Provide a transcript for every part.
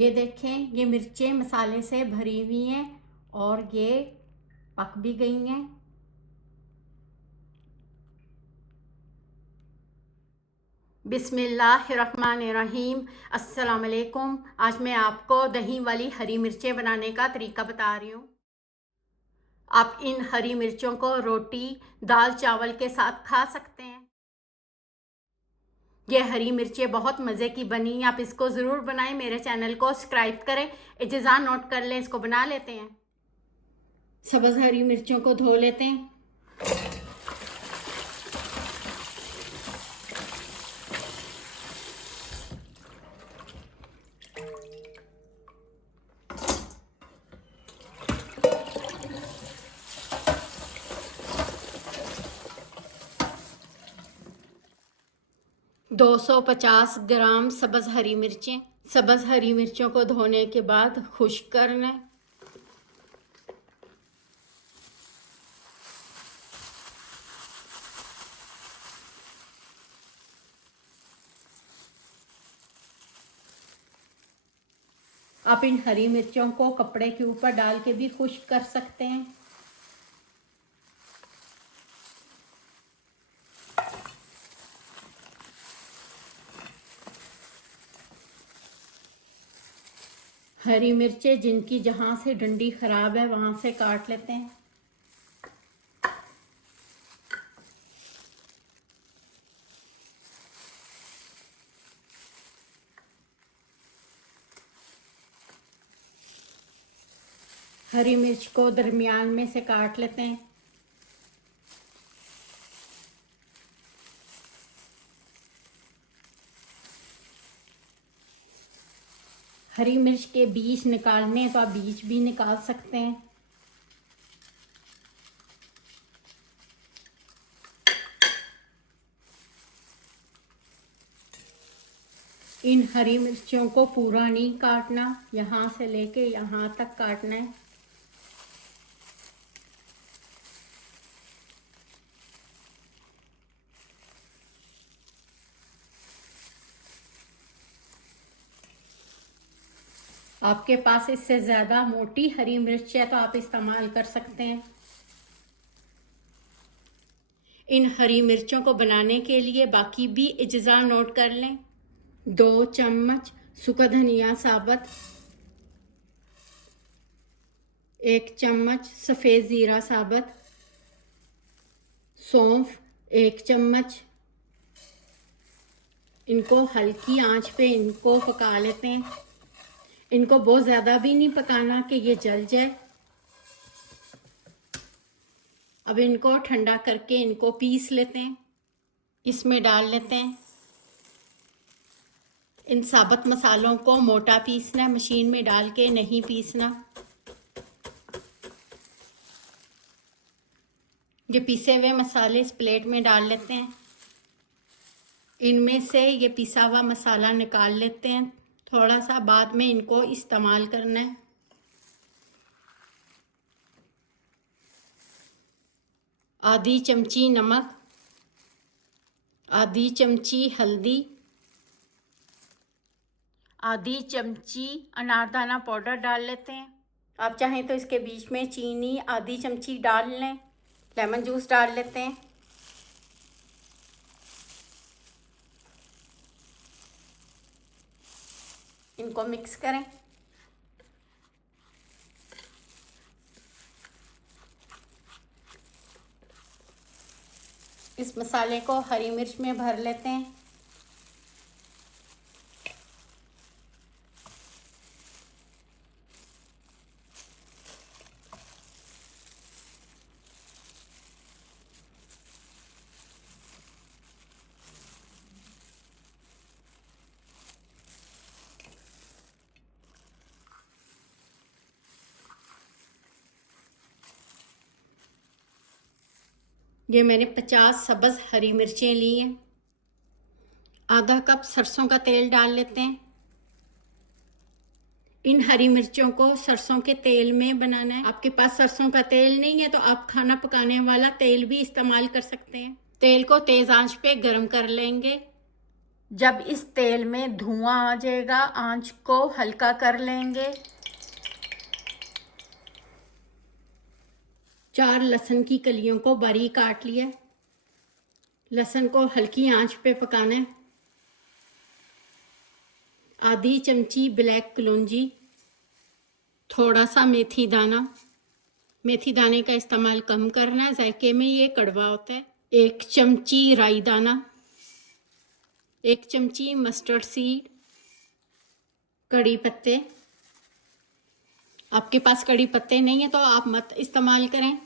ये देखें, ये मिर्चें मसाले से भरी हुई हैं और ये पक भी गई हैं। बिस्मिल्लाहिर्रहमानिर्रहीम। अस्सलाम वालेकुम। आज मैं आपको दही वाली हरी मिर्चें बनाने का तरीका बता रही हूँ। आप इन हरी मिर्चों को रोटी, दाल, चावल के साथ खा सकते हैं। ये हरी मिर्चें बहुत मज़े की बनी, आप इसको ज़रूर बनाएं। मेरे चैनल को सब्सक्राइब करें। इज्तिज़ा नोट कर लें, इसको बना लेते हैं। सब्ज़ हरी मिर्चों को धो लेते हैं। दो 250 ग्राम सब्ज़ हरी मिर्चें। सब्ज़ हरी मिर्चों को धोने के बाद खुश्क कर लें। आप इन हरी मिर्चों को कपड़े के ऊपर डाल के भी खुश्क कर सकते हैं। हरी मिर्चें जिनकी जहाँ से डंडी खराब है वहाँ से काट लेते हैं। हरी मिर्च को दरमियान में से काट लेते हैं। हरी मिर्च के बीज निकालने तो आप बीज भी निकाल सकते हैं। इन हरी मिर्चों को पूरा नहीं काटना, यहाँ से लेके यहाँ तक काटना है। आपके पास इससे ज़्यादा मोटी हरी मिर्च है तो आप इस्तेमाल कर सकते हैं। इन हरी मिर्चों को बनाने के लिए बाकी भी अज्जा नोट कर लें। 2 चम्मच सूखा धनिया साबुत, 1 चम्मच सफ़ेद ज़ीरा साबुत, सौंफ 1 चम्मच। इनको हल्की आंच पे इनको पका लेते हैं। इनको बहुत ज़्यादा भी नहीं पकाना कि ये जल जाए। अब इनको ठंडा करके इनको पीस लेते हैं। इसमें डाल लेते हैं। इन साबुत मसालों को मोटा पीसना, मशीन में डाल के नहीं पीसना। ये पीसे हुए मसाले इस प्लेट में डाल लेते हैं। इनमें से ये पिसा हुआ मसाला निकाल लेते हैं। थोड़ा सा बाद में इनको इस्तेमाल करना है। आधी चमची नमक, आधी चमची हल्दी, आधी चमची अनारदाना पाउडर डाल लेते हैं। आप चाहें तो इसके बीच में चीनी आधी चमची डाल लें। लेमन जूस डाल लेते हैं। इनको मिक्स करें। इस मसाले को हरी मिर्च में भर लेते हैं। ये मैंने 50 सब्ज़ हरी मिर्चें ली हैं। आधा कप सरसों का तेल डाल लेते हैं। इन हरी मिर्चों को सरसों के तेल में बनाना है। आपके पास सरसों का तेल नहीं है तो आप खाना पकाने वाला तेल भी इस्तेमाल कर सकते हैं। तेल को तेज़ आंच पे गरम कर लेंगे। जब इस तेल में धुआं आ जाएगा आंच को हल्का कर लेंगे। 4 लहसुन की कलियों को बारीक काट लिया। लहसुन को हल्की आंच पे पकाना है। आधी चमची ब्लैक कलौंजी, थोड़ा सा मेथी दाना। मेथी दाने का इस्तेमाल कम करना है, जायके में ये कड़वा होता है। 1 चमची राई दाना, 1 चमची मस्टर्ड सीड, कड़ी पत्ते। आपके पास कड़ी पत्ते नहीं है तो आप मत इस्तेमाल करें।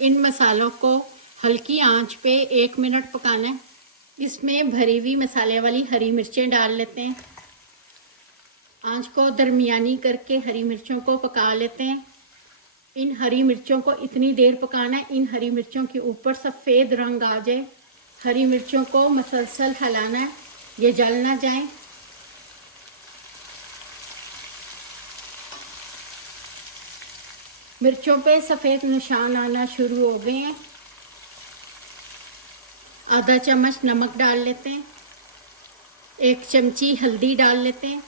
इन मसालों को हल्की आंच पे 1 मिनट पकाना है। इसमें भरी हुई मसाले वाली हरी मिर्चें डाल लेते हैं। आंच को दरमियानी करके हरी मिर्चों को पका लेते हैं। इन हरी मिर्चों को इतनी देर पकाना है इन हरी मिर्चों के ऊपर सफ़ेद रंग आ जाए। हरी मिर्चों को मसलसल हिलाना है, ये जल ना जाए। मिर्चों पे सफ़ेद निशान आना शुरू हो गए हैं। आधा चम्मच नमक डाल लेते हैं। 1 चमची हल्दी डाल लेते हैं।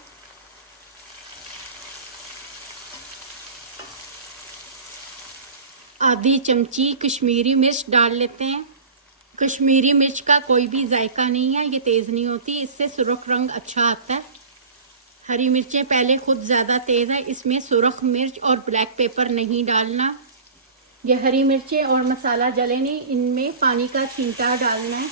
आधी चमची कश्मीरी मिर्च डाल लेते हैं। कश्मीरी मिर्च का कोई भी जायका नहीं है, ये तेज़ नहीं होती, इससे सुर्ख रंग अच्छा आता है। हरी मिर्चें पहले खुद ज़्यादा तेज़ है, इसमें सुर्ख मिर्च और ब्लैक पेपर नहीं डालना। ये हरी मिर्चें और मसाला जले नहीं, इनमें पानी का छींटा डालना है।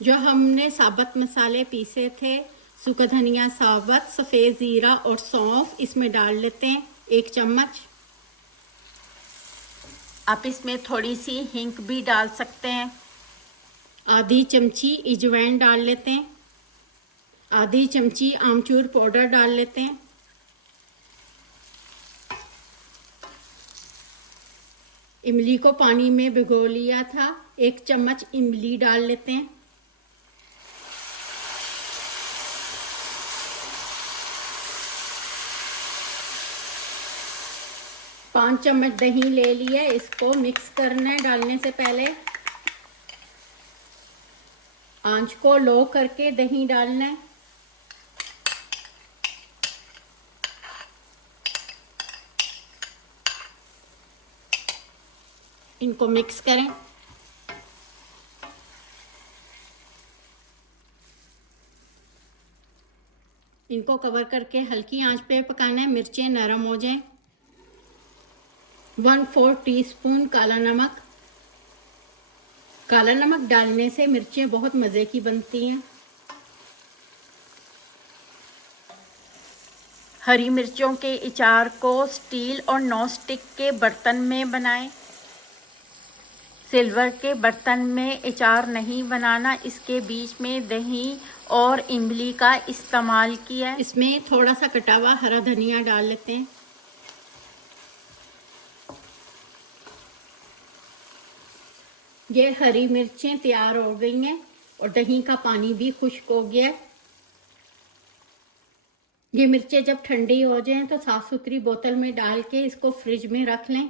जो हमने साबुत मसाले पीसे थे, सूखा धनिया साबुत, सफ़ेद ज़ीरा और सौंफ इसमें डाल लेते हैं 1 चम्मच। आप इसमें थोड़ी सी हींग भी डाल सकते हैं। आधी चमची अजवाइन डाल लेते हैं। आधी चमची आमचूर पाउडर डाल लेते हैं। इमली को पानी में भिगो लिया था, 1 चम्मच इमली डाल लेते हैं। पाँच चम्मच दही ले लिया, इसको मिक्स करना है डालने से पहले। आंच को लो करके दही डालना है। इनको मिक्स करें। इनको कवर करके हल्की आंच पे पकाना है, मिर्चें नरम हो जाएं। 1/4 टीस्पून काला नमक। काला नमक डालने से मिर्चें बहुत मज़े की बनती हैं। हरी मिर्चों के अचार को स्टील और नॉन स्टिक के बर्तन में बनाएं। सिल्वर के बर्तन में अचार नहीं बनाना, इसके बीच में दही और इमली का इस्तेमाल किया। इसमें थोड़ा सा कटा हुआ हरा धनिया डाल लेते हैं। ये हरी मिर्चें तैयार हो गई हैं और दही का पानी भी खुश्क हो गया है। ये मिर्चें जब ठंडी हो जाएं तो साफ सुथरी बोतल में डाल के इसको फ्रिज में रख लें।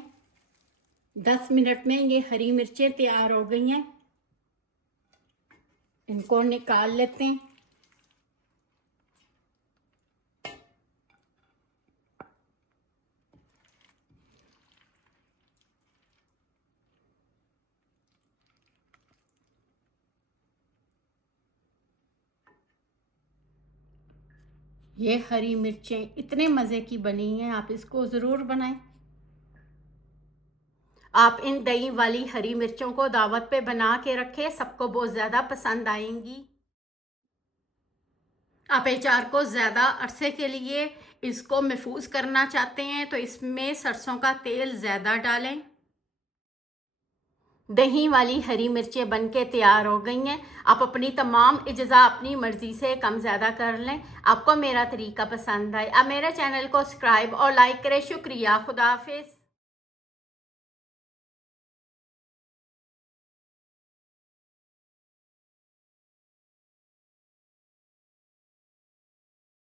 10 मिनट में ये हरी मिर्चें तैयार हो गई हैं। इनको निकाल लेते हैं। ये हरी मिर्चें इतने मज़े की बनी हैं, आप इसको ज़रूर बनाएं। आप इन दही वाली हरी मिर्चों को दावत पे बना के रखें, सबको बहुत ज़्यादा पसंद आएंगी। आप अचार को ज़्यादा अरसे के लिए इसको महफूज करना चाहते हैं तो इसमें सरसों का तेल ज़्यादा डालें। दही वाली हरी मिर्चें बनके तैयार हो गई हैं। आप अपनी तमाम अज्जा अपनी मर्ज़ी से कम ज़्यादा कर लें। आपको मेरा तरीका पसंद आए, आप मेरे चैनल को सब्सक्राइब और लाइक करें। शुक्रिया। खुदा हाफिज़।